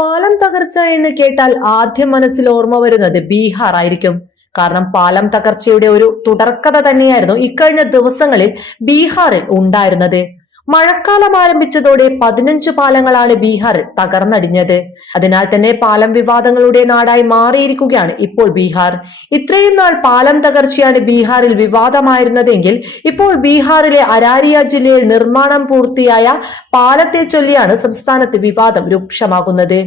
പാലം തകർച്ച എന്ന് കേട്ടാൽ ആദ്യം മനസ്സിൽ ഓർമ്മ വരുന്നത് ബീഹാർ ആയിരിക്കും. കാരണം പാലം തകർച്ചയുടെ ഒരു തുടർക്കഥ തന്നെയായിരുന്നു ഇക്കഴിഞ്ഞ ദിവസങ്ങളിൽ ബീഹാറിൽ ഉണ്ടായിരുന്നത്. മഴക്കാലം ആരംഭിച്ചതോടെ പതിനഞ്ച് പാലങ്ങളാണ് ബീഹാറിൽ തകർന്നടിഞ്ഞത്. അതിനാൽ തന്നെ പാലം വിവാദങ്ങളുടെ നാടായി മാറിയിരിക്കുകയാണ് ഇപ്പോൾ ബീഹാർ. ഇത്രയും നാൾ പാലം തകർച്ചയാണ് ബീഹാറിൽ വിവാദമായിരുന്നതെങ്കിൽ ഇപ്പോൾ ബീഹാറിലെ അരാരിയ ജില്ലയിൽ നിർമ്മാണം പൂർത്തിയായ പാലത്തെ ചൊല്ലിയാണ് സംസ്ഥാനത്ത് വിവാദം രൂക്ഷമാകുന്നത്.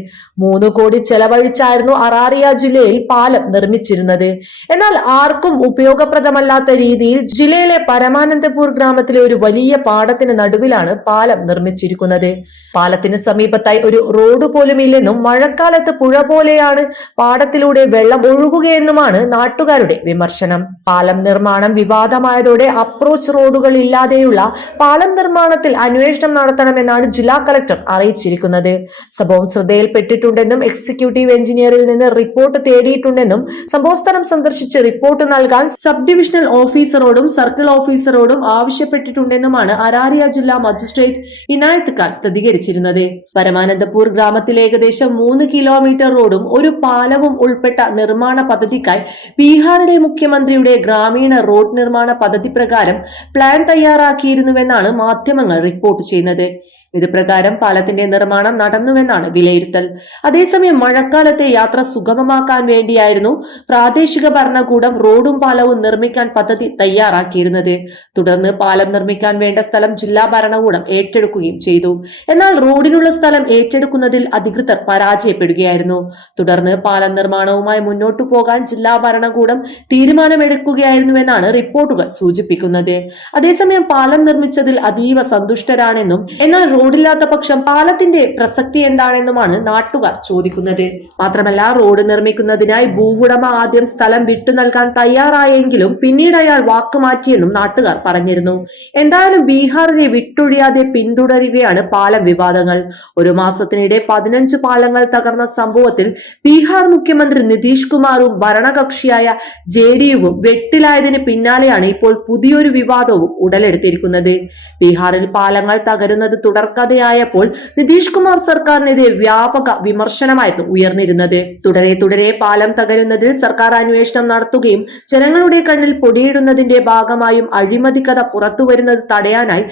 മൂന്ന് കോടി ചെലവഴിച്ചായിരുന്നു അറാറിയ ജില്ലയിൽ പാലം നിർമ്മിച്ചിരുന്നത്. എന്നാൽ ആർക്കും ഉപയോഗപ്രദമല്ലാത്ത രീതിയിൽ ജില്ലയിലെ പരമാനന്ദപൂർ ഗ്രാമത്തിലെ ഒരു വലിയ പാടത്തിന് നടുവിലാണ് പാലം നിർമ്മിച്ചിരിക്കുന്നത്. പാലത്തിന് സമീപത്തായി ഒരു റോഡ് പോലും ഇല്ലെന്നും മഴക്കാലത്ത് പുഴ പോലെയാണ് പാടത്തിലൂടെ വെള്ളം ഒഴുകുകയെന്നുമാണ് നാട്ടുകാരുടെ വിമർശനം. പാലം നിർമ്മാണം വിവാദമായതോടെ അപ്രോച്ച് റോഡുകൾ ഇല്ലാതെയുള്ള പാലം നിർമ്മാണത്തിൽ അന്വേഷണം നടത്തണമെന്നാണ് ജില്ലാ കളക്ടർ അറിയിച്ചിരിക്കുന്നത്. സംഭവം ശ്രദ്ധയിൽപ്പെട്ടിട്ടുണ്ടെന്നും എക്സിക്യൂട്ടീവ് എഞ്ചിനീയറിൽ നിന്ന് റിപ്പോർട്ട് തേടിയിട്ടുണ്ടെന്നും സംഭവസ്ഥലം സന്ദർശിച്ച് റിപ്പോർട്ട് നൽകാൻ സബ് ഡിവിഷണൽ ഓഫീസറോടും സർക്കിൾ ഓഫീസറോടും ആവശ്യപ്പെട്ടിട്ടുണ്ടെന്നുമാണ് അരാരിയ ജില്ലാ മജിസ്ട്രേറ്റ് ഇനായത്ത് ഖാൻ പ്രതികരിച്ചിരുന്നത്. പരമാനന്ദപൂർ ഗ്രാമത്തിൽ ഏകദേശം മൂന്ന് കിലോമീറ്റർ റോഡും ഒരു പാലവും ഉൾപ്പെട്ട നിർമ്മാണ പദ്ധതിക്കായി ബീഹാറിലെ മുഖ്യമന്ത്രിയുടെ ഗ്രാമീണ റോഡ് നിർമ്മാണ പദ്ധതി പ്രകാരം പ്ലാൻ തയ്യാറാക്കിയിരുന്നുവെന്നാണ് മാധ്യമങ്ങൾ റിപ്പോർട്ട് ചെയ്യുന്നത്. ഇത് പ്രകാരം പാലത്തിന്റെ നിർമ്മാണം നടന്നുവെന്നാണ് വിലയിരുത്തൽ. അതേസമയം മഴക്കാലത്തെ യാത്ര സുഗമമാക്കാൻ വേണ്ടിയായിരുന്നു പ്രാദേശിക ഭരണകൂടം റോഡും പാലവും നിർമ്മിക്കാൻ പദ്ധതി തയ്യാറാക്കിയിരുന്നത്. തുടർന്ന് പാലം നിർമ്മിക്കാൻ വേണ്ട സ്ഥലം ജില്ലാ ഭരണകൂടം ഏറ്റെടുക്കുകയും ചെയ്തു. എന്നാൽ റോഡിനുള്ള സ്ഥലം ഏറ്റെടുക്കുന്നതിൽ അധികൃതർ പരാജയപ്പെടുകയായിരുന്നു. തുടർന്ന് പാലം നിർമ്മാണവുമായി മുന്നോട്ടു പോകാൻ ജില്ലാ ഭരണകൂടം തീരുമാനമെടുക്കുകയായിരുന്നുവെന്നാണ് റിപ്പോർട്ടുകൾ സൂചിപ്പിക്കുന്നത്. അതേസമയം പാലം നിർമ്മിച്ചതിൽ അതീവ സന്തുഷ്ടരാണെന്നും എന്നാൽ റോഡില്ലാത്ത പക്ഷം പാലത്തിന്റെ പ്രസക്തി എന്താണെന്നുമാണ് നാട്ടുകാർ ചോദിക്കുന്നത്. മാത്രമല്ല റോഡ് നിർമ്മിക്കുന്നതിനായി ഭൂവുടമ ആദ്യം സ്ഥലം വിട്ടു നൽകാൻ തയ്യാറായെങ്കിലും പിന്നീട് അയാൾ വാക്കുമാറ്റിയെന്നും നാട്ടുകാർ പറഞ്ഞിരുന്നു. എന്തായാലും ബീഹാറിനെ വിട്ടൊഴിയാതെ പിന്തുടരുകയാണ് പാലം വിവാദങ്ങൾ. ഒരു മാസത്തിനിടെ പതിനഞ്ച് പാലങ്ങൾ തകർന്ന സംഭവത്തിൽ ബീഹാർ മുഖ്യമന്ത്രി നിതീഷ് കുമാറും ഭരണകക്ഷിയായ ജെ ഡി യുവും വെട്ടിലായതിന് പിന്നാലെയാണ് ഇപ്പോൾ പുതിയൊരു വിവാദവും ഉടലെടുത്തിരിക്കുന്നത്. ബീഹാറിൽ പാലങ്ങൾ തകരുന്നത് തുടർക്കഥയായപ്പോൾ നിതീഷ് കുമാർ സർക്കാരിനെതിരെ വ്യാപക വിമർശനമായിരുന്നു ഉയർന്നിരുന്നത്. തുടരെ തുടരെ പാലം തകരുന്നതിൽ സർക്കാർ അന്വേഷണം നടത്തുകയും ജനങ്ങളുടെ കണ്ണിൽ പൊടിയിടുന്നതിന്റെ ഭാഗമായും അഴിമതി കഥ പുറത്തുവരുന്നത് തടയാനായി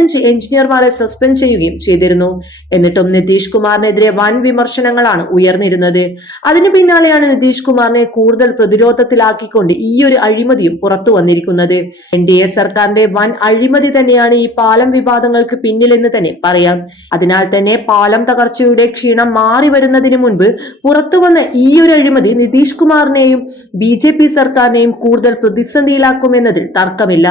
പതിനഞ്ച് എഞ്ചിനീയർമാരെ സസ്പെൻഡ് ചെയ്യുകയും ചെയ്തിരുന്നു. എന്നിട്ടും നിതീഷ് കുമാറിനെതിരെ വൻ വിമർശനങ്ങളാണ് ഉയർന്നിരുന്നത്. അതിനു പിന്നാലെയാണ് നിതീഷ് കുമാറിനെ കൂടുതൽ പ്രതിരോധത്തിലാക്കിക്കൊണ്ട് ഈ ഒരു അഴിമതിയും പുറത്തു വന്നിരിക്കുന്നത്. എൻ ഡി എ സർക്കാരിന്റെ വൻ അഴിമതി തന്നെയാണ് ഈ പാലം വിവാദങ്ങൾക്ക് പിന്നിലെന്ന് തന്നെ പറയാം. അതിനാൽ തന്നെ പാലം തകർച്ചയുടെ ക്ഷീണം മാറി വരുന്നതിന് മുൻപ് പുറത്തു വന്ന ഈ ഒരു അഴിമതി നിതീഷ് കുമാറിനെയും ബി സർക്കാരിനെയും കൂടുതൽ പ്രതിസന്ധിയിലാക്കുമെന്നതിൽ തർക്കമില്ല.